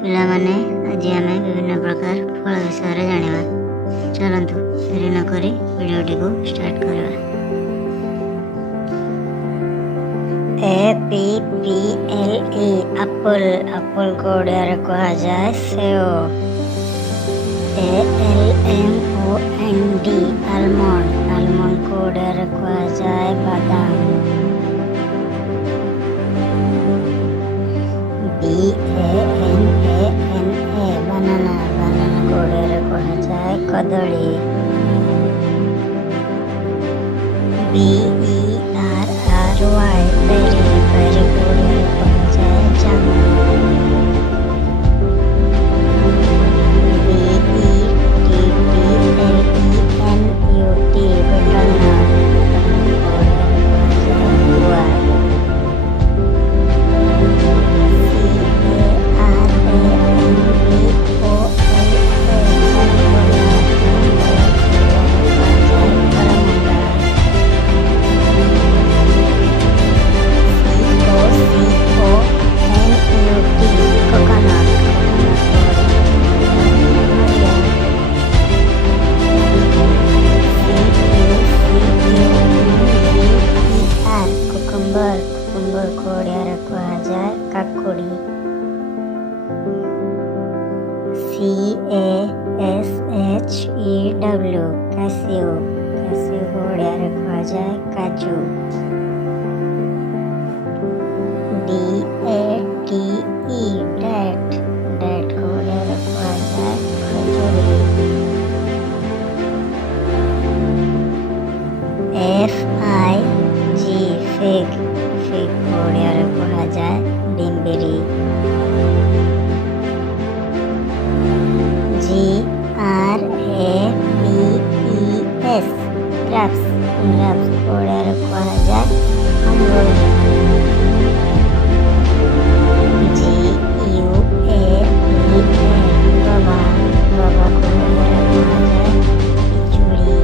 ପିଲାମାନେ ଆଜି ଆମେ ବିଭିନ୍ନ ପ୍ରକାର ଫଳ ବିଷୟରେ ଜାଣିବା। ଚାଲନ୍ତୁ ଡେରି ନକରି ଭିଡ଼ିଓଟିକୁ ଷ୍ଟାର୍ଟ କରିବା। APPLE ଆପଲ୍, ଆପଲକୁ ଓଡ଼ିଆରେ କୁହାଯାଏ ସେଓ। ALMOND ଆଲମଣ୍ଡ, ଆଲମଣ୍ଡକୁ ଓଡ଼ିଆରେ କୁହାଯାଏ ବାଦାମ। BANANA ବାନାନା, ବାନାନାକୁ ଓଡ଼ିଆରେ କୁହାଯାଏ କଦଳୀ। BERRY ବେରି, ବେରିକୁ ଓଡ଼ିଆରେ କୁହାଯାଏ ଜାମୁ। BETTLENUT ବେଟଲନଟ୍, ଓଡ଼ିଆରେ କୁହାଯାଏ ଗୁଆ। କୁକୁମ୍ବରକୁ ଓଡ଼ିଆରେ କୁହାଯାଏ କାକୁଡ଼ି। CASHEW କାସିଉ, କାସିଉକୁ ଓଡ଼ିଆରେ କୁହାଯାଏ କାଜୁ। DATE ଡେଟ୍, ଡେଟ୍କୁ ଓଡ଼ିଆରେ କୁହାଯାଏ ଖଜୁରୀ। FIG ଫିଗ୍, ଫିଗ୍କୁ ଓଡ଼ିଆରେ କୁହାଯାଏ ଡିମ୍ବିରି। GRAPES ଗ୍ରାପ୍ସ, ଗ୍ରାପ୍ସକୁ ଓଡ଼ିଆରେ କୁହାଯାଏ ଅଙ୍ଗୁର। GUAVA ଗଭା, ଗଭାକୁ ଓଡ଼ିଆରେ କୁହାଯାଏ ପିଜୁଳି।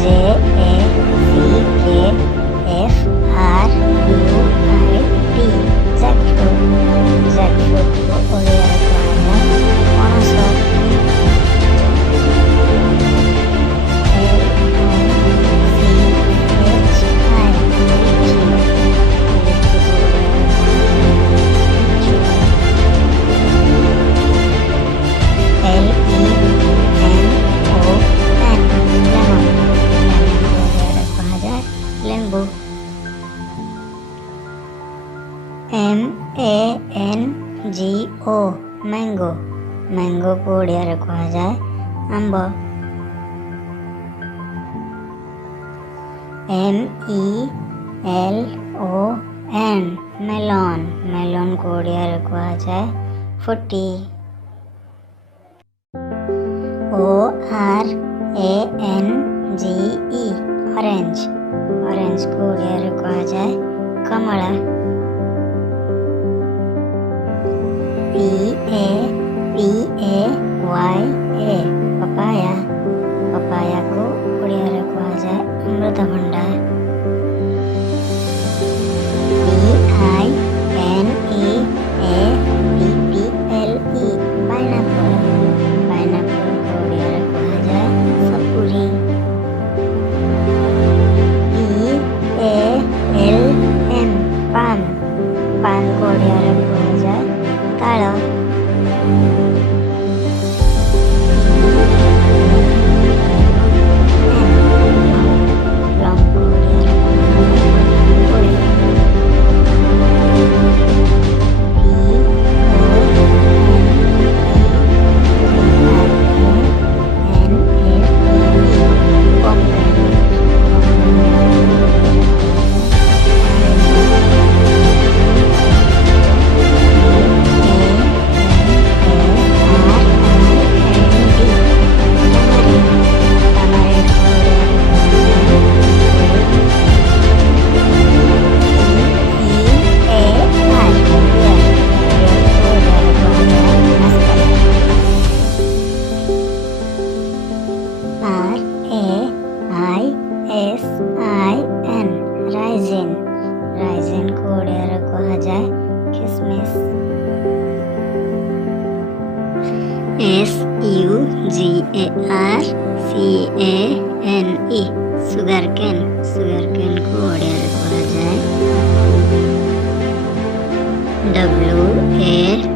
JACKFRUIT ଜ୍ୟାକଫ୍ରୁଟ୍, ଜ୍ୟାକଫ୍ରୁଟକୁ ଓଡ଼ିଆରେ କୁହାଯାଏ ପଣସ। ଲେମ୍ବୁ। MANGO ମ୍ୟାଙ୍ଗୋ, ମ୍ୟାଙ୍ଗୋକୁ ଓଡ଼ିଆରେ କୁହାଯାଏ ଆମ୍ବ। MELON ମେଲନ୍, ମେଲନ୍କୁ ଓଡ଼ିଆରେ କୁହାଯାଏ ଫୁଟି। ORANGE ଅରେଞ୍ଜ, ଅରେଞ୍ଜକୁ ଓଡ଼ିଆରେ କୁହାଯାଏ କମଳା। PAPAYA ପପାୟା, ପପାୟାକୁ ଓଡ଼ିଆରେ କୁହାଯାଏ ଅମୃତଭଣ୍ଡା। PINEAPPLE ପାଇନାପଲ୍, ପାଇନାପଲ୍କୁ ଓଡ଼ିଆରେ କୁହାଯାଏ ସପୁରୀ। PALM ପାନ୍, ପାନ୍କୁ ଓଡ଼ିଆରେ କୁହାଯାଏ ତାଳ। ପ୍ଲମ୍କୁ ଓଡ଼ିଆରେ SUGARCANE ସୁଗାରକେନ୍ ସୁଗାରକେନ୍କୁ ଓଡ଼ିଆରେ କୁହାଯାଏ WA